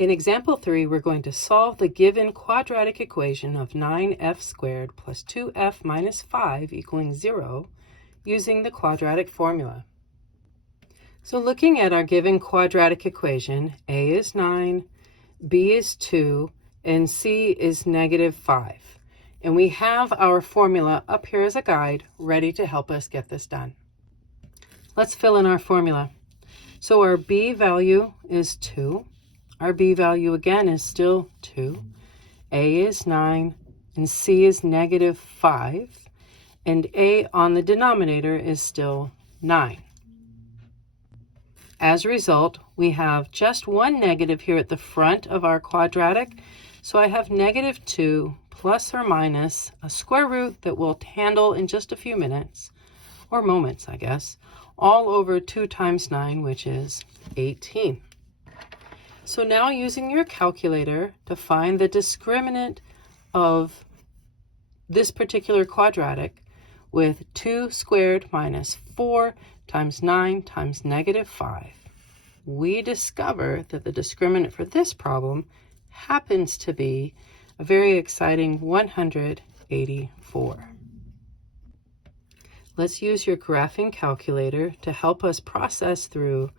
In example 3, we're going to solve the given quadratic equation of 9f squared plus 2f minus 5 equaling 0 using the quadratic formula. So looking at our given quadratic equation, a is 9, b is 2, and c is negative 5. And we have our formula up here as a guide ready to help us get this done. Let's fill in our formula. So our b value is 2. Our b value again is still 2. A is 9 and c is negative 5. And a on the denominator is still 9. As a result, we have just one negative here at the front of our quadratic. So I have negative 2 plus or minus a square root that we'll handle in just a few minutes, or moments, I guess, all over 2 times 9, which is 18. So now using your calculator to find the discriminant of this particular quadratic with 2 squared minus 4 times 9 times negative 5, we discover that the discriminant for this problem happens to be a very exciting 184. Let's use your graphing calculator to help us process through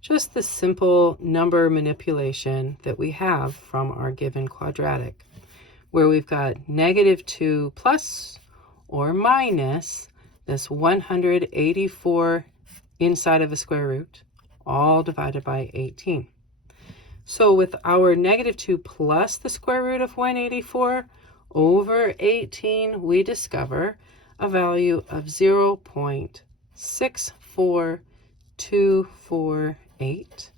just the simple number manipulation that we have from our given quadratic, where we've got negative 2 plus or minus this 184 inside of a square root, all divided by 18. So with our negative 2 plus the square root of 184 over 18, we discover a value of 0.64248.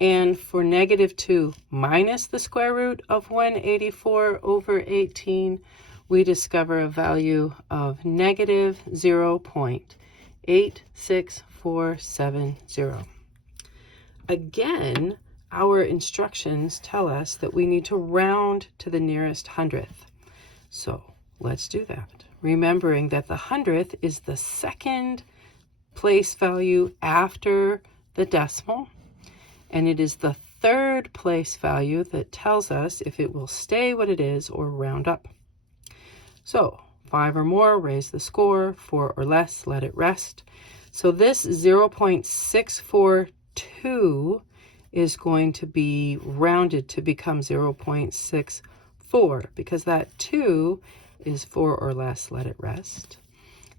And for negative 2 minus the square root of 184 over 18, we discover a value of negative 0.86470. Again, our instructions tell us that we need to round to the nearest hundredth. So let's do that. Remembering that the hundredth is the second place value after the decimal, and it is the third place value that tells us if it will stay what it is or round up. So 5 or more, raise the score. 4 or less, let it rest. So this 0.642 is going to be rounded to become 0.64 because that 2 is 4 or less, let it rest.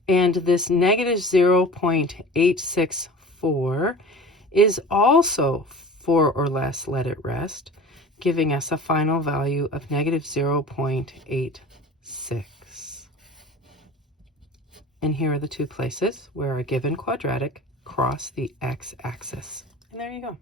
And this negative 0.864 is also 4 or less, let it rest, giving us a final value of negative 0.86. And here are the two places where our given quadratic cross the x-axis. And there you go.